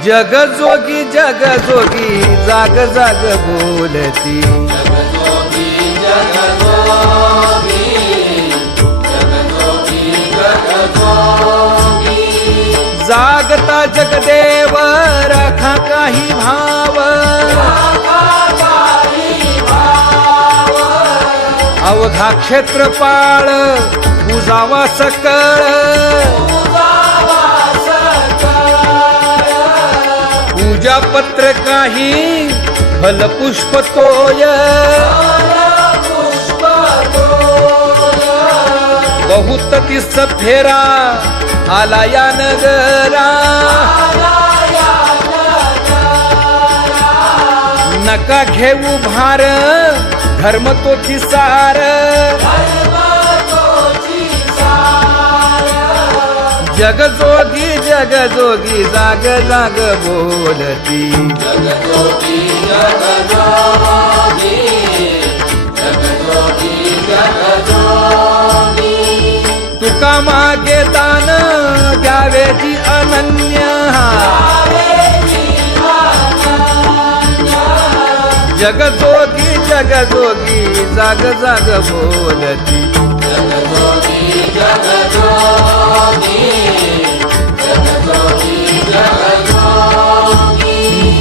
जग जोगी जाग जाग बोलती जागता जगदेव राखा काही भाव अवघा क्षेत्रपाळ पूजावा सकळ पूजा पत्र काही फल पुष्प तोय बहुत तीस फेरा आला या नगरा नका घेऊ भार धर्म तोची सार जग जोगी जाग जाग बोलती तुका मागे दान द्यावे जी अनन्य जग जोगी जाग जाग बोलती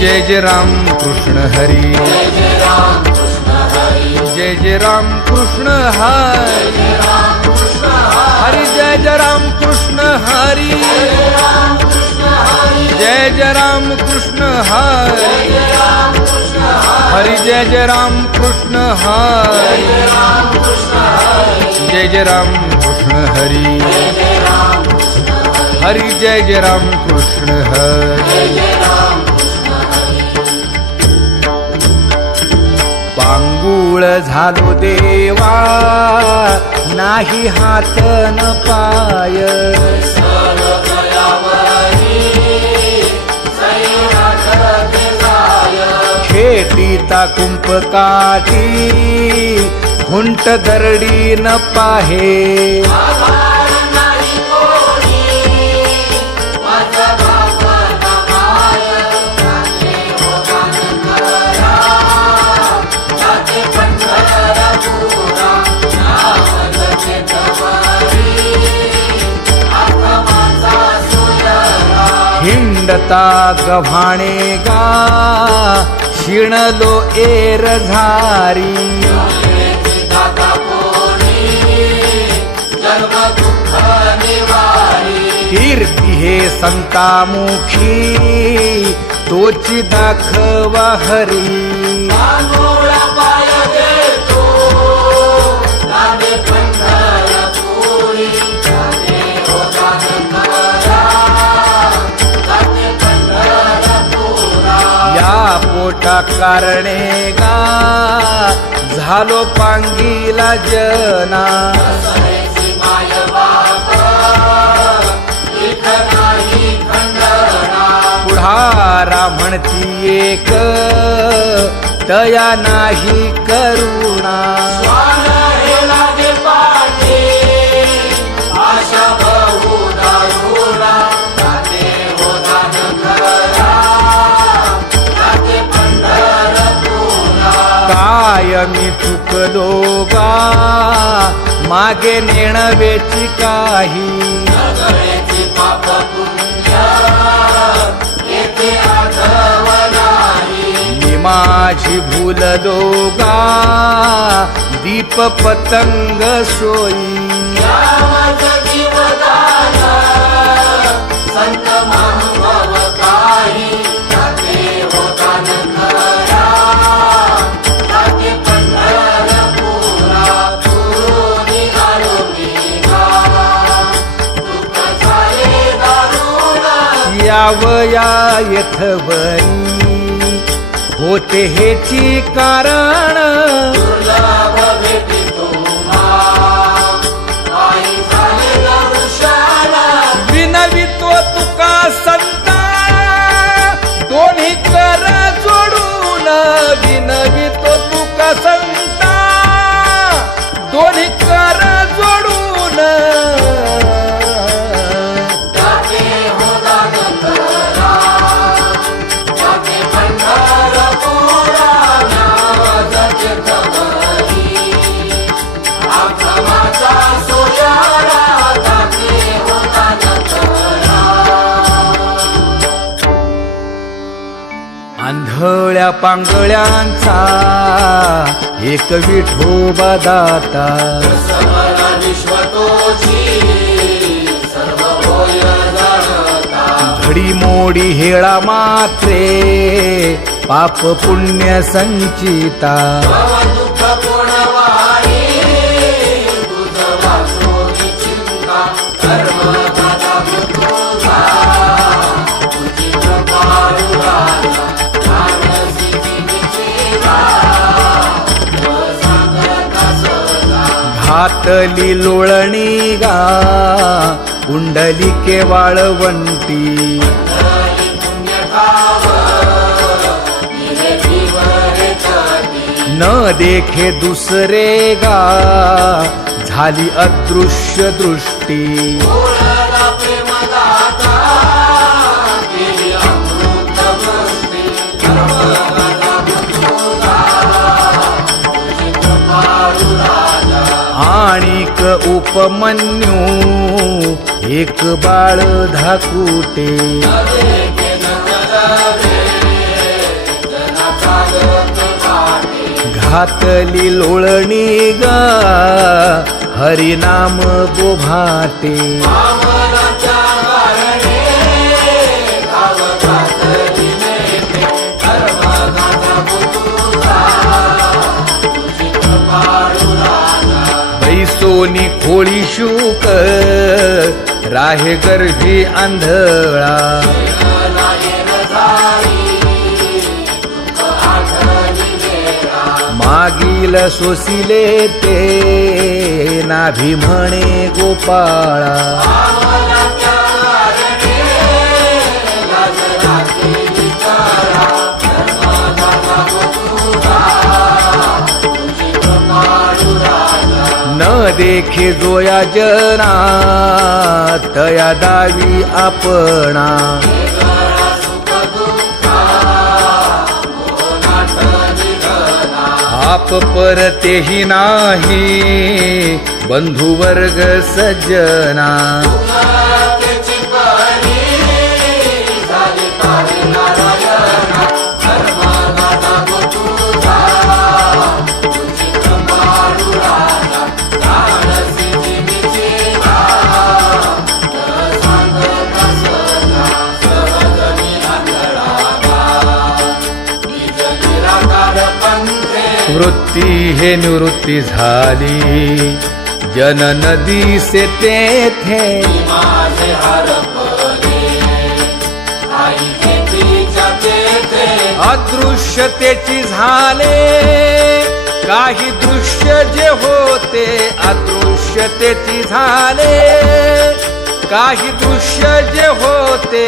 जय जय राम कृष्ण हरी जय जय राम कृष्ण हरी हरि जय जय राम कृष्ण हरी जय जय राम कृष्ण हरी हरि जय जय राम कृष्ण हरी जय जय राम कृष्ण हरी हरि जय जय राम कृष्ण हरी पांगुळ झालो देवा नाही हात न पाय खेटीता कुंप काठी हुंट दरडी न पाहे हिंडता गव्हाणे गा शिणलो एर झारी कीर्ती हे संतामुखी तोची दाखवा हरी पोटा कारणे गा झालो पांगीला जना पुढारा म्हणती एक तया नाही करुणा मी चुकलो गा मागे नेणवेची काही मी माझी भूललो गा दीप पतंग सोयी यावया यथवरी होते हेची कारण विनवितो तुका संता दोन्ही कर जोडून विनवितो तुका संता दोन्ही कर जोडून आंधळ्या पांगळ्यांचा एक विठोबा दाता, घडीमोडी हेळा मात्रे पाप पुण्य संचिता, घातली लोळणी गा कुंडलिके वाळवंटी, न देखे दुसरे गा झाली अदृश्य दृष्टी, आणिक उपमन्यू एक बाळ धाकुटे, घातली लोळणी गा हरिनाम गोभाटे, बैसोनी खोळी शूक राहे गर्भी आंधळा, मागील सोसिले ते नाभी म्हणे गोपाळा, न देखे जोया जना तया दावी आपणा, आप परतेही नाही बंधुवर्ग सज्जना, वृत्ती हे निवृत्ती झाली जन नदी से तेथे, अदृश्यतेची झाले काही दृश्य जे होते, अदृश्यतेची झाले काही दृश्य जे होते,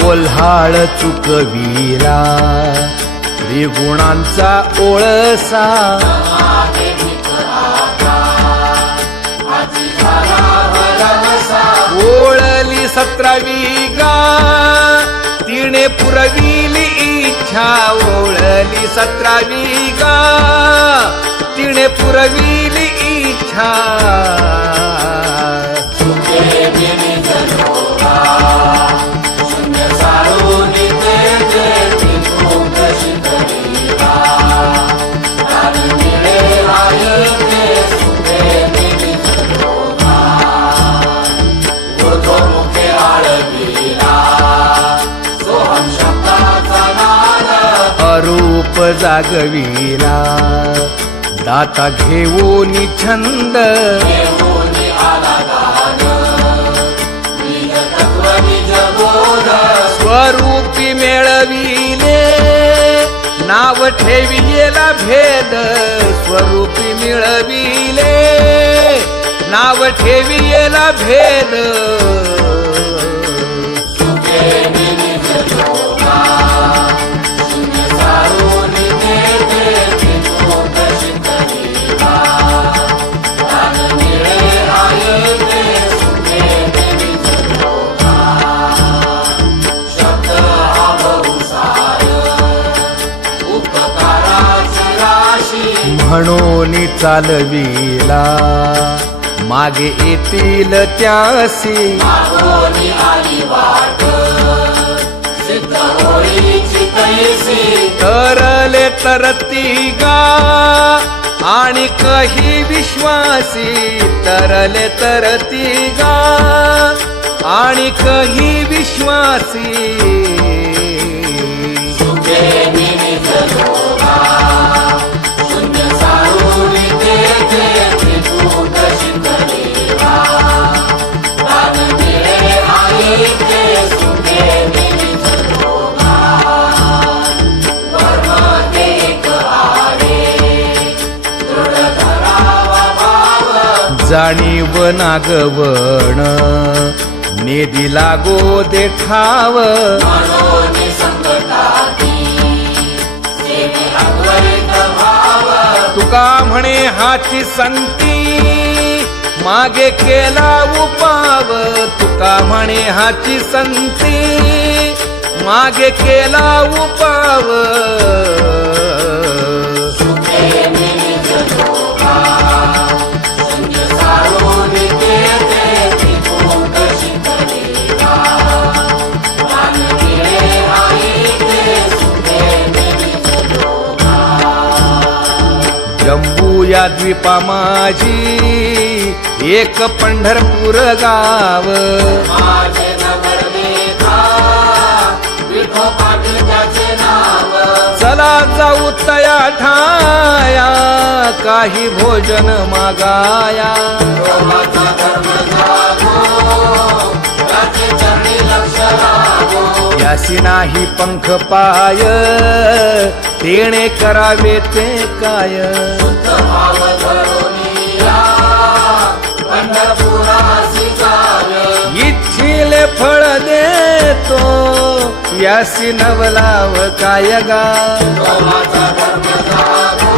कोल्हाळ चुकविला त्रिगुणांचा ओळसा, ओळली 17वी गा तिने पुरविली इच्छा, ओळली 17वी गा तिने पुरविली इच्छा, अरूप जागविला दाता घेऊन छंद, स्वरूपी मेळविले नाव ठेविलेला भेद, स्वरूपी मिळविले नाव ठेविलेला भेद, कोणी चालविला मागे येतील त्यासी मागोनी आली वाट सिद्ध होईची तैसी तरले तरती गा आणि कही विश्वासी तरले तरती गा आणि कही विश्वासी सुखे निमित्त लोका शून्य सारून तेथे त्रिकूट शिखरेवा प्राण मिळे आई ते सुखे निमित्त लोका कर्म एक आहे दृढ धरावा भाव जाणीव नागवण नेदी लागो देखाव मनोनी संकटाती सेवे अद्वैत भाव तुका म्हणे हाची संती मागे केला उपाव तुका म्हणे हाची संती मागे केला उपाव सुखे निमित्त लोका शून्य सारून तेथे त्रिकूट शिखरेवा प्राण मिळे आई ते सुखे निमित्त लोका जम्बू या द्वीपा माझी एक पंढरपूर गाव माझे नगर देखा विठो पाटील त्याचे नाव चला जाऊ तया ठाया काही भोजन मागाया रोमाचा धर्म जागो त्याचे चरणी लक्ष लागो यासी नाही पंख पाय तेणे करावे ते काय शुद्ध भाव धरून या पंढरपुरासी जावे इच्छिले फळ देतो यासी नवलाव काय गा रोमाचा धर्म जागो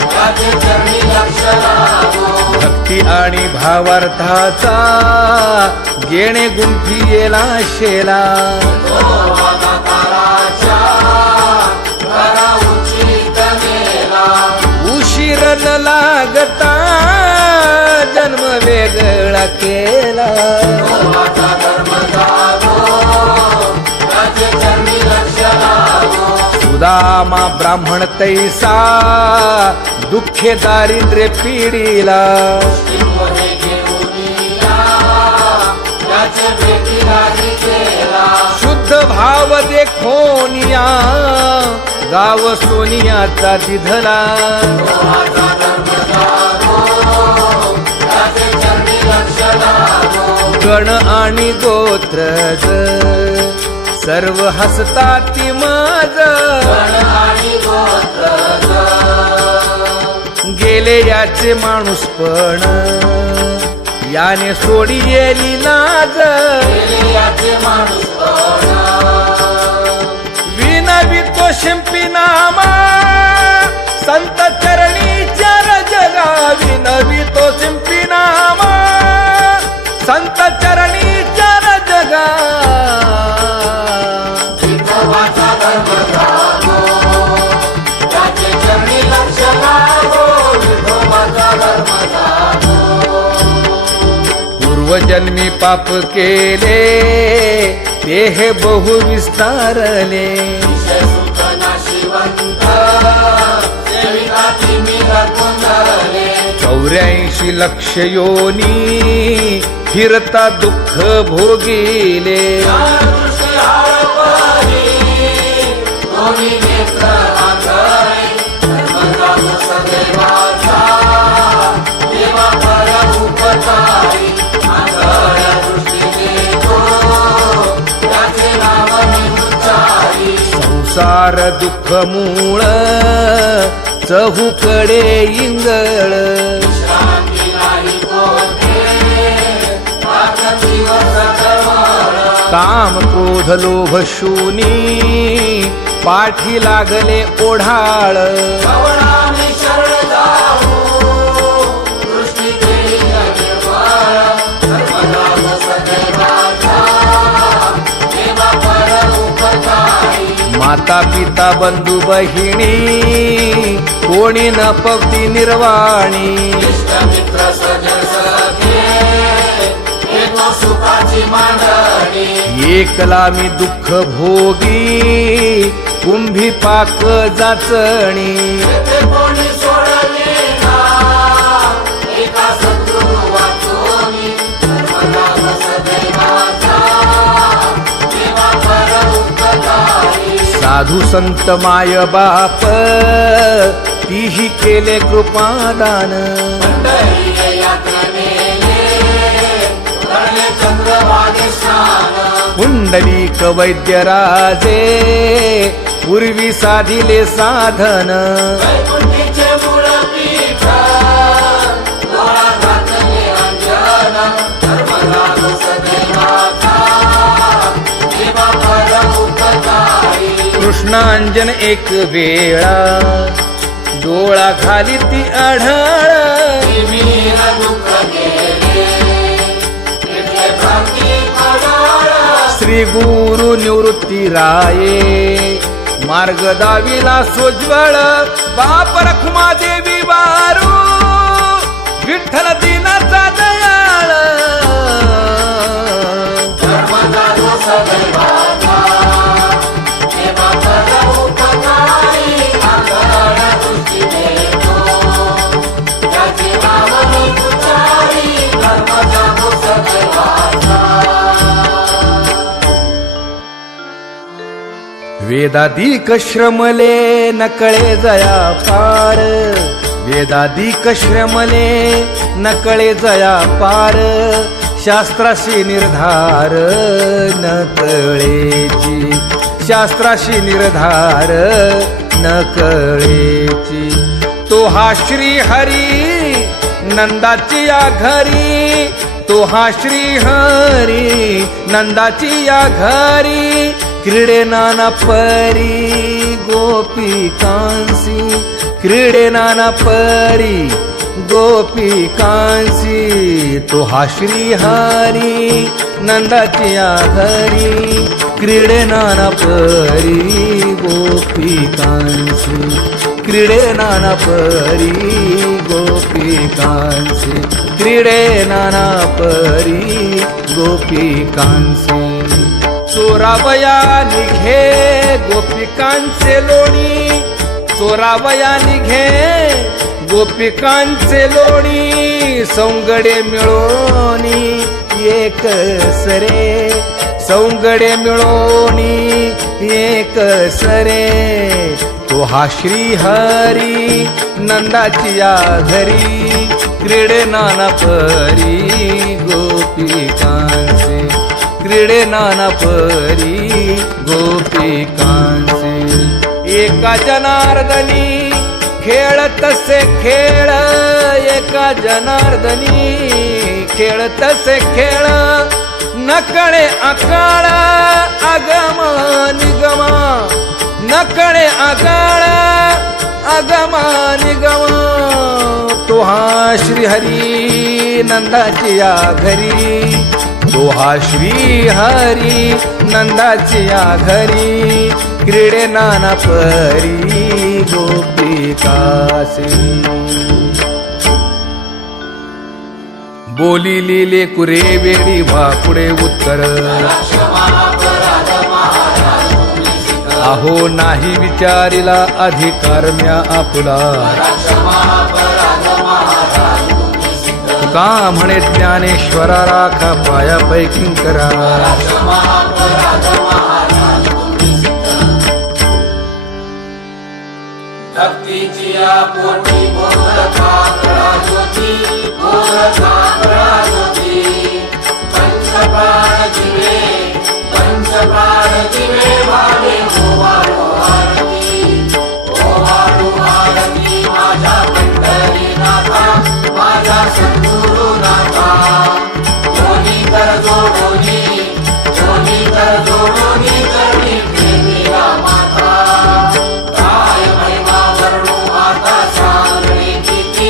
त्याचे चरणी लक्ष लागो भक्ती आणि भावार्थाचा जेणे गुंफी येला शेला रोमाचा ताराच्या करा उचित मेला उशीर न लागता जन्म वेगळा केला रोमाचा धर्म जागो त्याचे चरणी लक्ष लागो सुदामा ब्राह्मण तैसा दुःखे दारिद्र्य पिढीला मध्ये घेऊन या त्याचे भेटी राजी केला शुद्ध भाव देखोनिया गाव सोनियाचा दिधला रोमाचा धर्म जागो त्याचे चरणी लक्ष लागो गण आणि गोत्रज सर्व हसताती माझ गण आणि गोत्रज गेले याचे माणूस पण याने सोडी येली लाज गेले याचे माणूस विनवी तो शिंपी नामा संत चरणी चर जगा विनवी तो शिंपी नामा संत चरणी चर जगा विठोबाचा धर्म जागो त्याचे चरणी लक्ष लागो विठोबाचा धर्म जागो पूर्वजन्मी पाप केले ते हे बहु विस्तारले विषय सुख नाशिवंत सेविका तिमी रकुंडले 84 लक्ष योनी फिरता दुःख भोगिले दृष्टी हरपली दोन्ही नेत्र आंधळे धर्म जागो सदैवाचा देवा पर उपकारी आंधळ्या दृष्टीने तो त्याचे नाव निरुच्चारी संसार दुःख मूळ चहूकडे इंगळ शांती नाही कोठे पाच दिवस चळवळ काम क्रोध लोभ शूनी पाठी लागले ओढाळ श्रवणाने शरण जाऊ दृष्टी केली निर्मळ धर्मदास सदैवाचा देवा पर उपकारी माता माता पिता बंधू बहिणी कोणी न पवती निर्वाणी इष्ट मित्र सजन सखे येतो सुखाची मांडणी एकला मी दुःख भोगी कुंभी पाक जाचणी येथे कोणी सोडले ना एका सद्गुरू वाचोनी धर्मदास सदैवाचा देवा पर उपकारी साधू संत माय बाप तीही केले कृपादान पंढरी यात्रेने करणे चंद्रभागे स्नान पुंडलिक वैद्य राजे पूर्वी साधिले साधन वैकुंठीचे मूळ पीठ डोळा घातले अंजन धर्मदास सदैवाचा देवा पर उपकारी कृष्णांजन एक वेळा डोळा घाली ती आढळ मीर दुःख गेले इथे भक्ती पडाळ श्री गुरु निवृत्ती राये मार्ग दाविला सोज्वळ बाप रखुमा देवी वारू विठ्ठल दिनाचा दयाळ धर्मदास सदैवाचा देवा पर उपकारी आगळ दृष्टी देतो त्याची नावनी उच्चारी धर्मदास सदैवाचा वेदाधिक श्रमले नकळे जया पार वेदाधिक श्रमले नकळे जया पार शास्त्राशी निर्धार न कळेची शास्त्राशी निर्धार न कळेची तो हा श्री हरी नंदाची या घरी तो हा श्री हरी नंदाची या घरी क्रीडे नाना परी गोपिकांसी क्रीडे नाना परी गोपिकांसी तो हा श्री हरी नंदाची या घरी क्रीडे नाना परी गोपिकांसी क्रीडे नाना परी गोपिकांसी क्रीडे नाना परी गोपिकांसी चोरावया निघे गोपिकांचे लोणी चोरावया निघे गोपिकांचे लोणी सौंगडे मिळोनी एक सरे सौंगडे मिळोनी एक सरे तो हा श्री हरी नंदाची या घरी क्रीडे नाना परी गोपिकांचे क्रीडे नाना परी गोपिकांचे एका जनार्दनी खेळतसे खेळ एका जनार्दनी खेळतसे खेळ नकळे आकाळ आगम निगमा नकळे आकाळ आगम निगम तो हा श्रीहरी नंदाची या घरी तो हा श्री हरी नंदाची या घरी क्रीडे नाना परी गोपिकासी बोली लिले कुरे वेडी भाकुडे उत्तर अहो नाही विचारिला अधिकार म्या आपुला का म्हणे ज्ञानेश्वरा राखा पाया पैकी करा भक्तीची पोटी बोलता कळा ज्योती बोलता कळा ज्योती पंचप्राण जीवे भावे ओवाळू आरती माझ्या पंढरीनाथा माझ्या सद्गुरुनाथा दोन्ही कर जोडोनी करणी प्रेमीला माता काय महिमा वर्णू आता सांगणे किती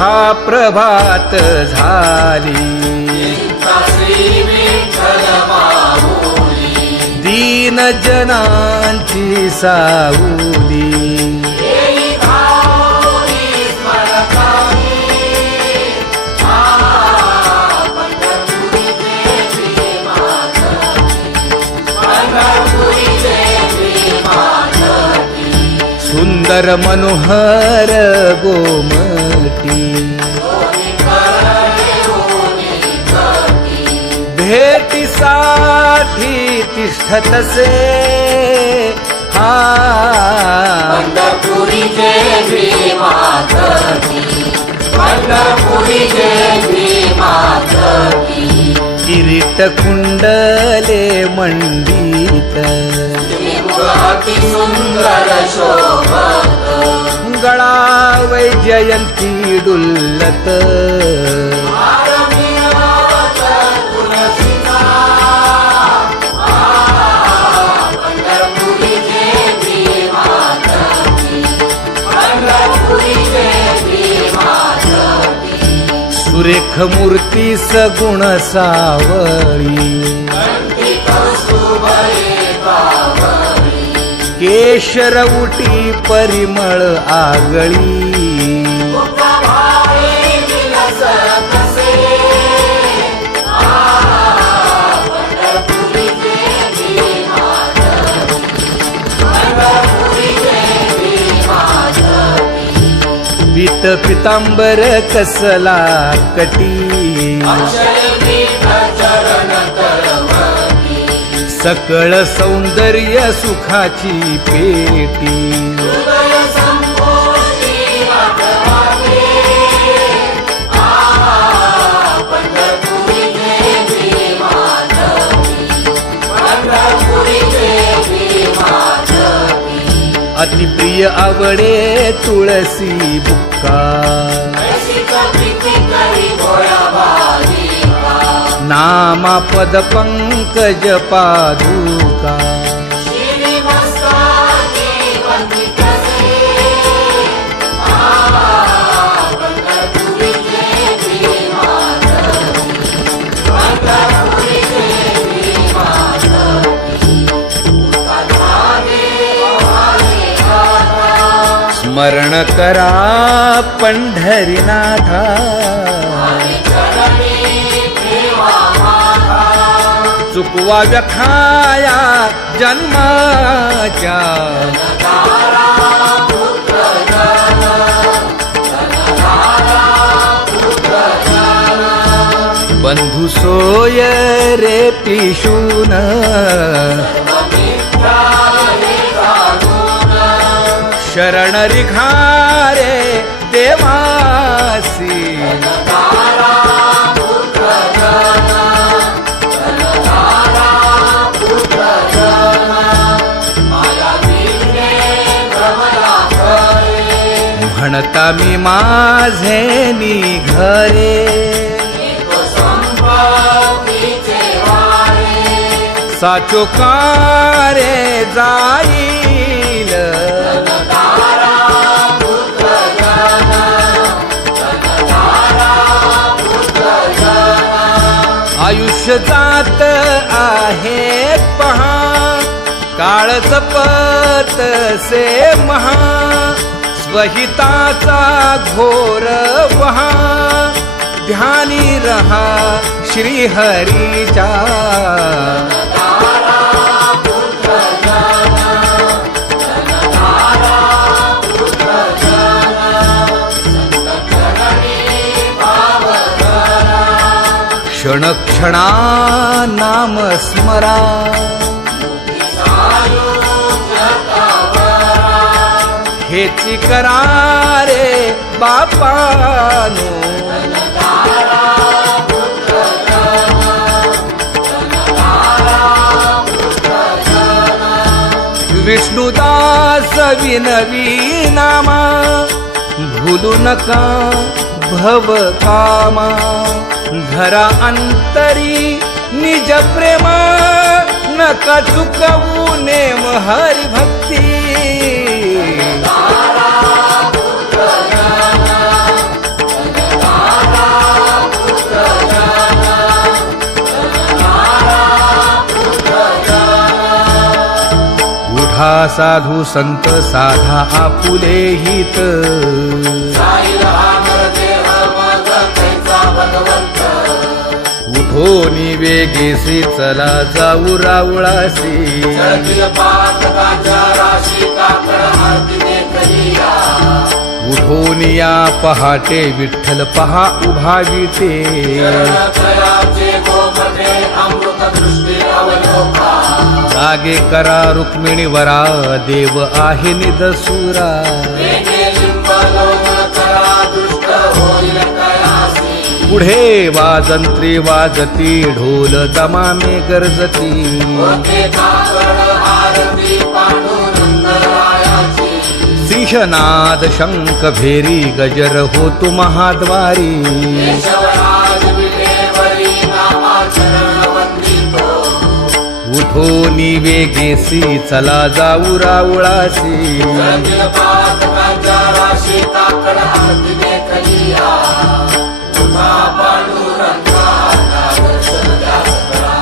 सुखा प्रभात झाली श्री विठ्ठल माऊली दीन जनांची सावली येई भाऊनी स्मरतानी पंढरपुरीचे प्रेमाची सुंदर मनोहर गोमटी भेटीसाठी तिष्ठतसे हा पंढरपुरीचे भीमाची पंढरपुरीचे भीमाची किरीट कुंडले मंडित अति सुंदर शोभत गळा वैजयंती डुल्लत सुरेख मूर्ती सगुण सावळी केशर उटी परिमळ आगळी पीत पितांबर कसला कटी सकळ सौंदर्य सुखाची पेटी अतिप्रिय आवडे तुळसी बुक्का नामा पद पंकज पादुका स्मरण करा पंढरीनाथा चुकवा व्यथाया जन्माच्या बंधू सोय रे पिशून शरण रिघारे देवासी म्हणता मी माझे निघरे साचो कारे जाईल आयुष्य जात आहे पहा काळ जपत से महा स्वहिताचा घोर वहा ध्यानी रहा श्री हरीचा क्षण क्षणा नाम स्मरा हेची करा रे बापानो विष्णुदास विनवी नामा भूलू नका भव कामा धरा अंतरी निज प्रेम नका चुकवू नेम हरि भक्ती पहा साधू संत साधा आपुले हित जाईल आमर देह मग कैचा भगवंत उठोनी वेगेसी चला जाऊ रावळासी जळतील पातकाच्या राशी काकड आरती देखलिया उठोनिया पहाटे विठ्ठल पहा उभा विटे शरणत्रयाचे गोमटे अमृत दृष्टी अवलोका जागे करा रुक्मिणी वरा देव आहे निदसुरा वेगे लिंब लोमन करा दुष्ट होईल कयासी पुढे वाजंत्री वाजती ढोल दमामे गरजती होते काकड आरती पांडुरंगरायाची सिंहनाद शंख भेरी गजर होतो महाद्वारी केशवराज विटेवरी नामाचरण वंदितो उठोनी वेगेसी चला जाऊ रावळासी जळतील पातकाच्या राशी काकड आरती देखलिया उठा पांडुरंगा दर्शन द्या सकळा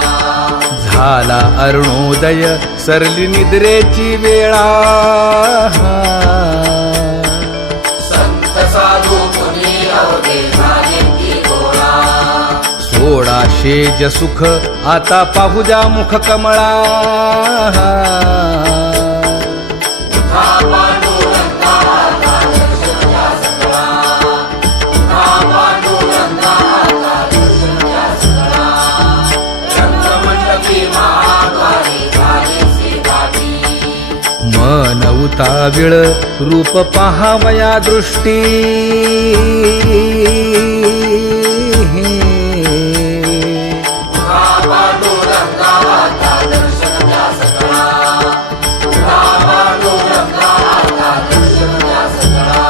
झाला अरुणोदय सरली निद्रेची वेळा संत साधू मुनी अवघे झाले की गोळा सोडा शेज सुख आता पाहू द्या मुख कमळा उठा पांडुरंगा दर्शन द्या सकळा उठा पांडुरंगा दर्शन द्या सकळा रंगमंडपी महाद्वारी झालीसी गाठी मन उताविळ रूप पहावया दृष्टी उठा पांडुरंगा दर्शन द्या सकळा उठा पांडुरंगा दर्शन द्या सकळा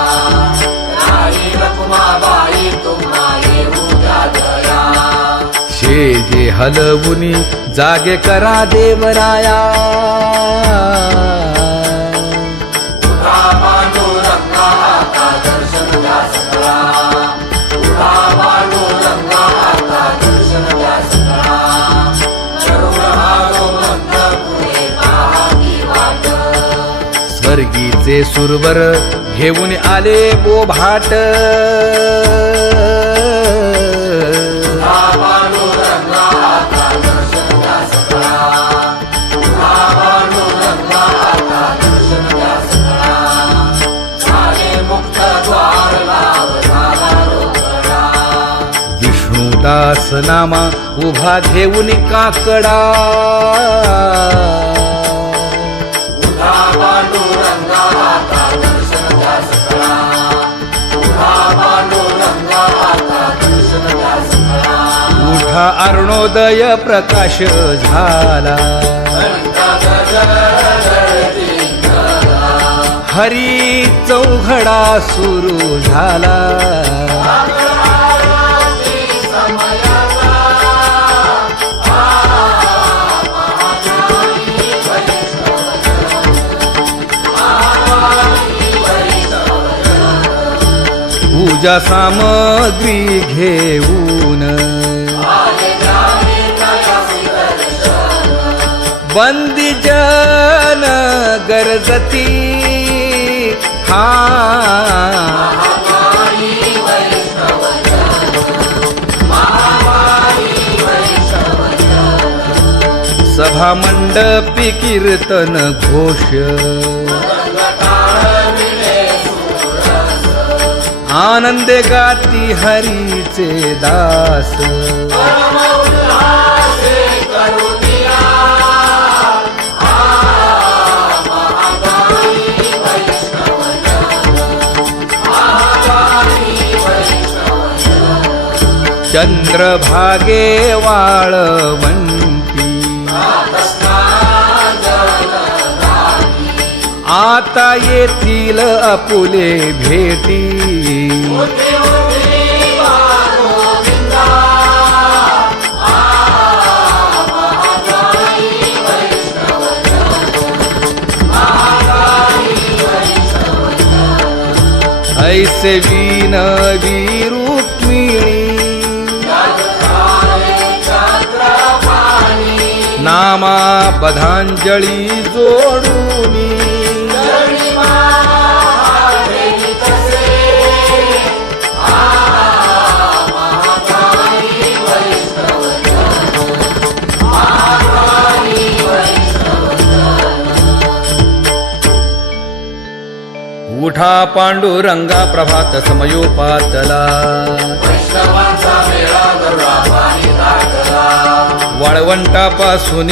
राई रखुमाबाई तुम्हा येऊ द्या दया शेजे हलवुनी जागे करा देवराया उठा पांडुरंगा दर्शन द्या सकळा उठा पांडुरंगा दर्शन द्या सकळा करुण आरोमंत पुढे पाहती वाट स्वर्गीचे सुरवर घेऊन आले बोभाट उठा पांडुरंगा दर्शन द्या सकळा उठा पांडुरंगा दर्शन द्या सकळा झाले मुक्त द्वार लाभ झाला रोकडा विष्णुदास नामा उभा घेऊन काकडा उठा पांडुरंगा दर्शन द्या सकळा उठा पांडुरंगा दर्शन द्या सकळा उठा अरुणोदय प्रकाश झाला घंटा गजर जळती गळा हरी चौघडा सुरू झाला आरती समयाचा महामाई वैष्णवजन पूजा सामग्री घेऊन आले जाणे कयासी दर्शन बंदी जन गरजती हा महामाई वैष्णवजन महामाई वैष्णवजन सभा मंडपी कीर्तन घोष रंगटाळ विणे सुरस आनंदे गाती हरीचे दास परम उल्हासे करुणिया महामाई वैष्णवजन महामाई वैष्णवजन चंद्रभागे वाळवंती आता येतील आपुले भेटी ऐसे विनवी रुक्मिणी नाम नामा बधांजळी जोडूनी चरणी महादेवी तसे महाकाली वैष्णवजन महाकाली वैष्णवजन उठा पांडुरंगा प्रभात समयोपातला वैष्णवांचा मेळा गरुडापाणी ताटला वाळवंटापासून